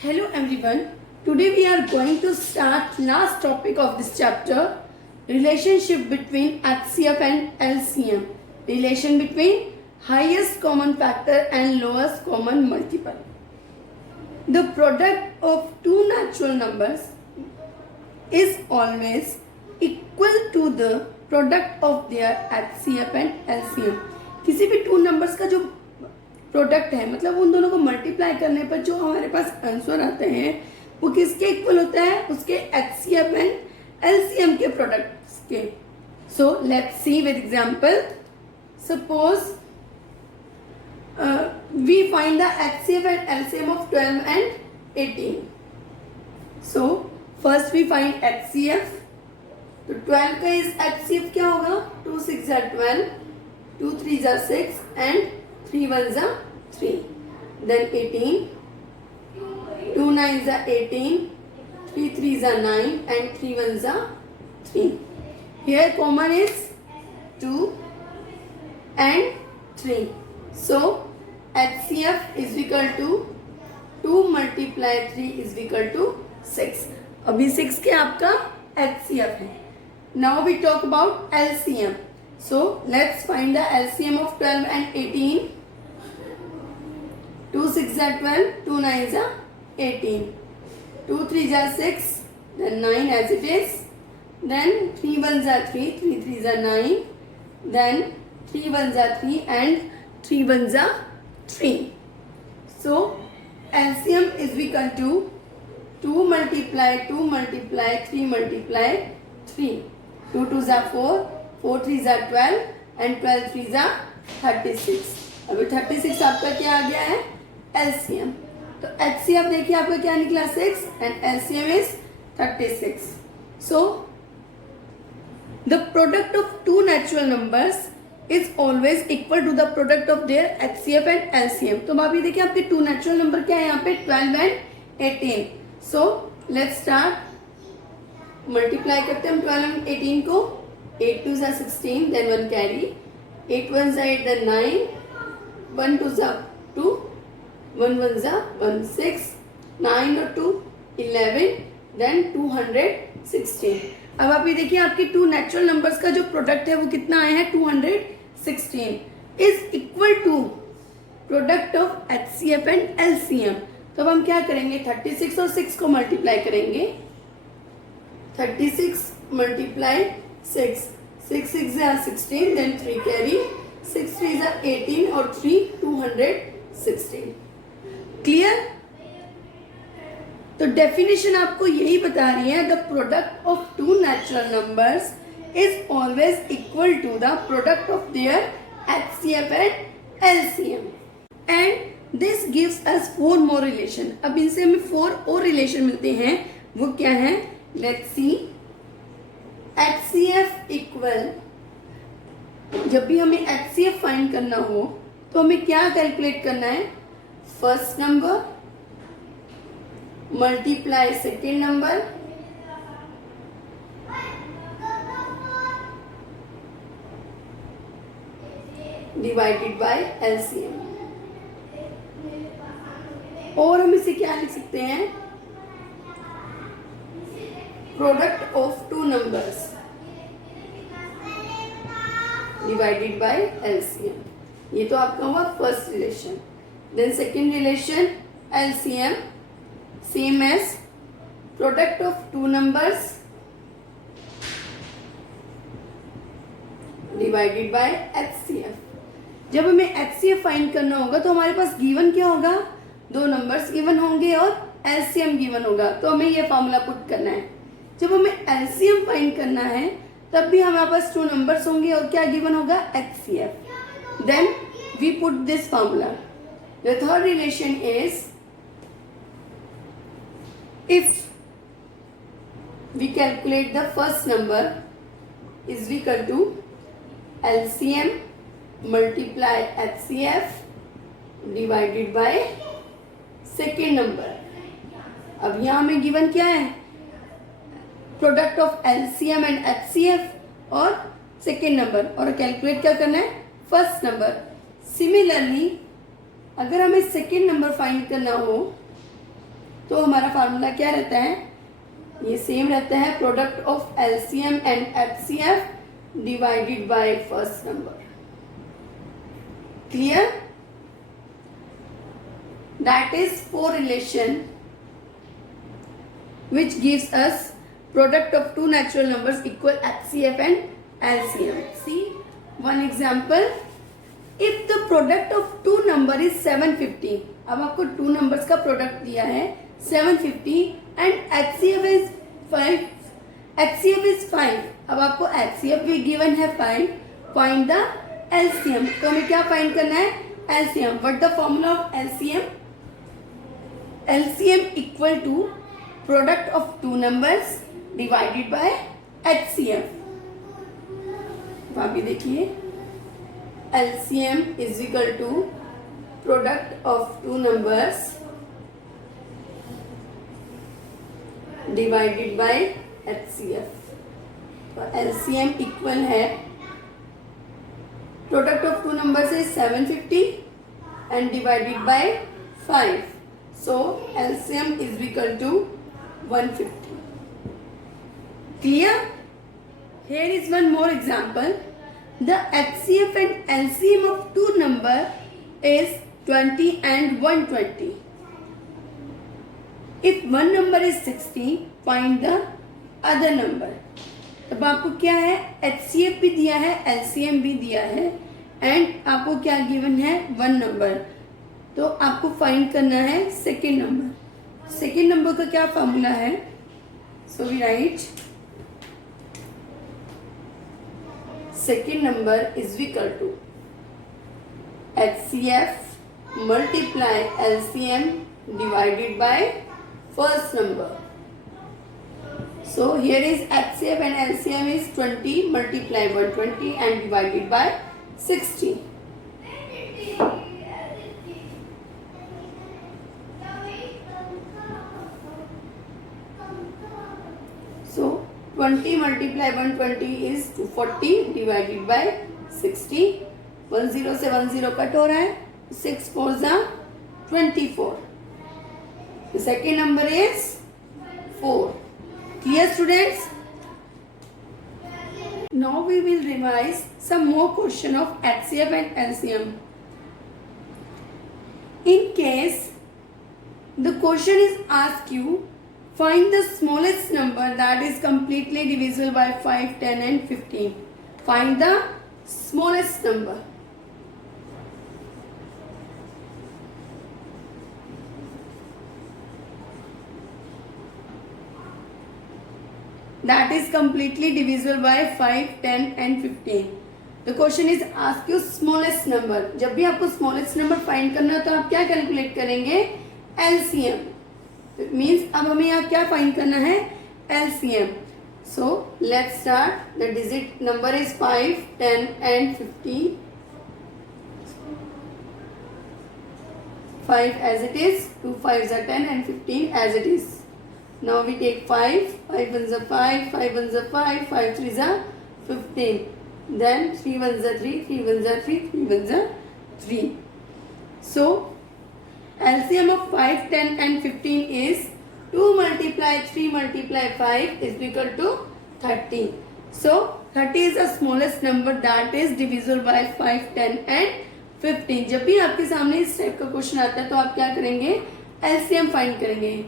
Hello everyone. Today we are going to start last topic of this chapter, relationship between HCF and LCM. Relation between highest common factor and lowest common multiple. The product of two natural numbers is always equal to the product of their HCF and LCM. किसी भी two numbers का जो product है मतलब उन दोनों को multiply करने पर जो हमारे पास आंसर आते हैं वो किसके इक्वल होता है, उसके HCF एंड LCM के प्रोडक्ट्स के. So let's see with example. Suppose we find the HCF and LCM of 12 and 18. So first we find HCF. तो 12 का इस HCF क्या होगा? 2 6 are 12, 2 3 are 6 and 3 1s are 3. Then 18, 2 9s are 18, 3 3s are 9 and 3 1s are 3. Here common is 2 and 3. So HCF is equal to 2 multiply 3 is equal to 6. अभी 6 के आपका HCF है. Now we talk about LCM. So let's find the LCM of 12 and 18. 2 6 are 12, 2 9s are 18, 2 3s are 6, then 9 as it is, then 3 1s are 3, 3 3s are 9, then 3 1s are 3 and 3 1s are 3. So LCM is equal to 2 multiply 2 multiply 3 multiply 3. 2 2s are 4, 4 3s are 12 and 12 3s are 36. अभी 36 आपका क्या आ गया है? LCM. तो HCF देखिए आपका क्या निकला 6 and LCM is 36. So the product of two natural numbers is always equal to the product of their HCF and LCM. तो अभी देखिए आपके टू नेचुरल नंबर क्या है यहाँ पे 12 and 18. So let's start. Multiply करते हैं हम 12 and 18 को. 8 2s are 16, then 1 carry. 8 1s are 8, then 9. 1 2s are 2. 1 1s are 1 6. 9 और 2 11, then 216. अब आप ये देखिए आपके टू नेचुरल नंबर्स का जो प्रोडक्ट है वो कितना आया है 216 is equal to product of HCF and LCM. तो अब हम क्या करेंगे 36 और 6 को मल्टीप्लाई करेंगे. 36 multiply 6, 6 6 are 16, then 3 carry, 6 3s are 18 और 3 216. क्लियर? तो डेफिनेशन आपको यही बता रही है the product of two natural numbers is always equal to the product of their HCF and LCM and this gives us 4 more relation. अब इनसे हमें 4 और रिलेशन मिलते हैं. वो क्या है? Let's see. HCF इक्वल, जब भी हमें HCF फाइंड करना हो तो हमें क्या कैलकुलेट करना है? First number multiply second number divided by LCM. और हम इसे क्या लिख सकते हैं? Product of two numbers divided by LCM. ये तो आपका हुआ first relation. Then second relation LCM same as product of two numbers divided by HCF. जब हमें HCF फाइंड करना होगा तो हमारे पास गिवन क्या होगा? 2 नंबर्स गिवन होंगे और LCM गिवन होगा. तो हमें ये फॉर्मूला पुट करना है. जब हमें LCM फाइंड करना है तब भी हमारे पास 2 नंबर्स होंगे और क्या गिवन होगा? HCF. Then we put this formula. The third relation is if we calculate the first number is equal to LCM multiply HCF divided by second number. अब यहाँ हमें गिवन क्या है? Product of LCM and HCF और second number, और calculate क्या करना है? First number. सिमिलरली अगर हमें सेकेंड नंबर फाइंड करना हो तो हमारा फार्मूला क्या रहता है, ये सेम रहता है, product of LCM and HCF divided by first number. Clear? That is correlation which gives us product of two natural numbers equal HCF and LCM. See one example. If the product of two number is 750, अब आपको two numbers का product दिया है 750 and HCF is 5. HCF is 5. अब आपको HCF भी given है 5. Find the LCM. तो हमें क्या find करना है? LCM. What the formula of LCM? LCM equal to product of two numbers divided by HCF. वहाँ भी देखिए, LCM is equal to product of two numbers divided by HCF. तो LCM equal है, product of two numbers is 750 and divided by 5. So LCM is equal to 150. Clear? Here is one more example. The HCF and LCM of two number is 20 and 120. If one number is 60, find the other number. अब आपको क्या है, HCF भी दिया है, LCM भी दिया है, एंड आपको क्या गिवन है, वन नंबर. तो आपको फाइंड करना है सेकेंड नंबर. सेकेंड नंबर का क्या फॉर्मूला है? So we write second number is equal to HCF multiply LCM divided by first number. So here is HCF and LCM is 20 multiply 120 and divided by 60. So 20 multiply 120 is 240 divided by 60. 10 से 10 cut हो रहा है. 6 4 जा 24. The second number is 4. Clear students? Now we will revise some more question of HCF and LCM. In case the question is asked you, find the smallest number that is completely divisible by 5, 10 and 15. Find the smallest number. That is completely divisible by 5, 10 and 15. The question is ask you smallest number. जब भी आपको smallest number find करना है तो आप क्या calculate करेंगे? LCM. It means अब हमें यहाँ क्या find करना है? LCM. So let's start. The digit number is 5, 10 and 15. 5 as it is, 2 5s are 10 and 15 as it is. Now we take 5, 5 1s are 5, 5 1s are 5, 5 3s are 15. Then 3 1s are 3, 3 1s are 3, 3 1s are 3. So LCM of 5, 10 and 15 is 2 multiply 3 multiply 5 is equal to 30. So 30 is the smallest number that is divisible by 5, 10 and 15. जब भी आपके सामने इस type का question आता है तो आप क्या करेंगे? LCM फाइंड करेंगे.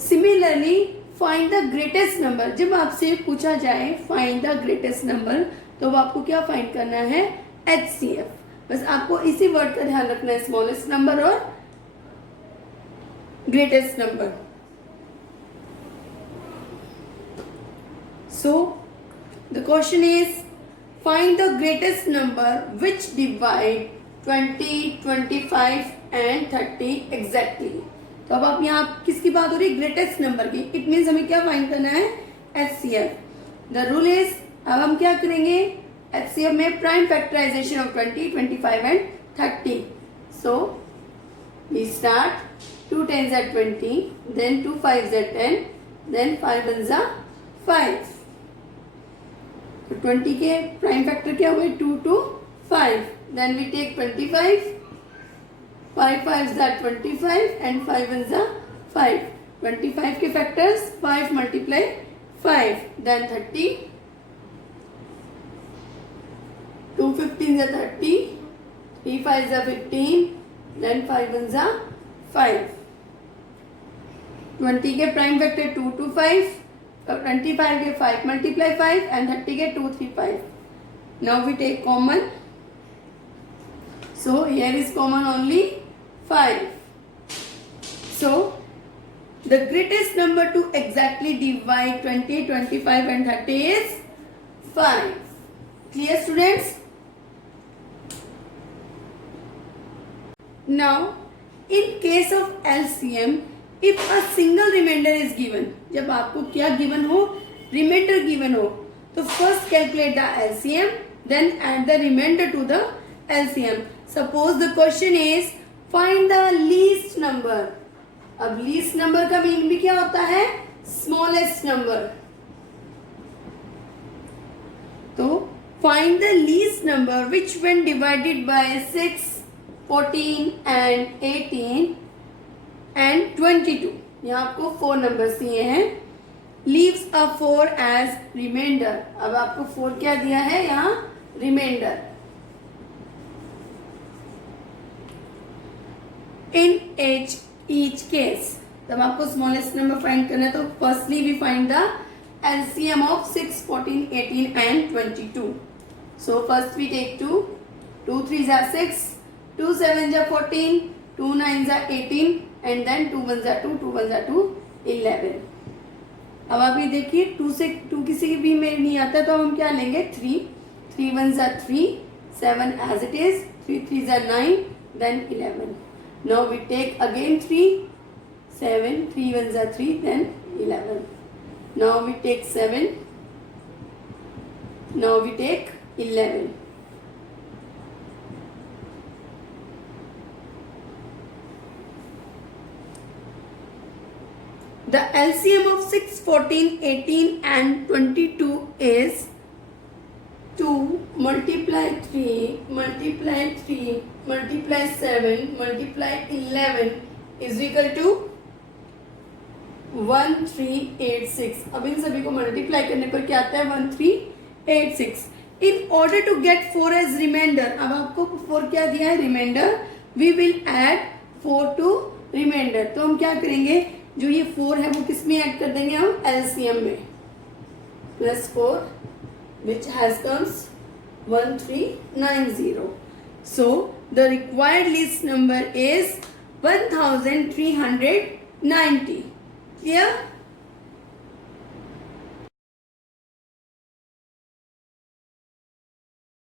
Similarly find the greatest number. जब आपसे पूछा जाए फाइंड द ग्रेटेस्ट नंबर तो आपको क्या फाइंड करना है? HCF. बस आपको इसी वर्ड का ध्यान रखना है, स्मॉलेस्ट नंबर और greatest number. So the question is find the greatest number which divide 20, 25 and 30 exactly. तो अब आप यहाँ किसकी बात हो रही है? ग्रेटेस्ट नंबर की. इट मीन्स हमें क्या फाइंड करना है? HCF. द रूल इज, अब हम क्या करेंगे? HCF में prime factorization of 20, 25 and 30. So we start 2 10s are 20, then 2 5s are 10, then 5 1s are 5. तो 20 के प्राइम फैक्टर क्या हुए? 2 2 5. Then we take 25. 5 5s are 25 and 5 1s are 5. 25 के factors 5 multiply 5, then 30. 2 15s are 30, 3 5s are 15, then 5 1s are 5. 20 के prime factor 2 2 5, 25 के 5 multiply 5 and 30 के 2 3 5. Now we take common. So here is common only 5. So the greatest number to exactly divide 20, 25 and 30 is 5. Clear, students? Now, in case of LCM, if a single remainder is given, जब आपको क्या given हो, remainder given हो, तो first calculate the LCM, then add the remainder to the LCM. Suppose the question is find the least number. अब least number का mean भी क्या होता है? Smallest number. तो find the least number which when divided by 6, 14 and 18 and 22. यहाँ आपको 4 numbers दिए हैं. Leaves a 4 as remainder. अब आपको 4 क्या दिया है यहाँ? Remainder. In each case, जब आपको smallest number find करना है तो firstly we find the LCM of 6, 14, 18 and 22. So first we take 2, 2 3s are 6, 2 7s are 14, 2 9s are 18 and then 2 1s are 2, 2 1s are 2, 11. अब आप ये देखिए 2 से 2 किसी भी में नहीं आता तो हम क्या लेंगे 3, 3 1s are 3, 7 as it is, 3 3s are 9, then 11. Now we take again 3, 7, 3 1s are 3, then 11. Now we take 7. Now we take 11. The LCM of 6, 14, 18 and 22 is 2 multiply 3 multiply 3 multiply 7 multiply 11 is equal to 1386. अब इन सभी को multiply करने पर क्या आता है 1386. In order to get 4 as remainder, अब आपको 4 क्या दिया है remainder, we will add 4 to remainder. तो हम क्या करेंगे जो ये 4 है वो किस में ऐड कर देंगे हम LCM में. Plus 4 which has comes 1390. So the required least number is 1390. Clear?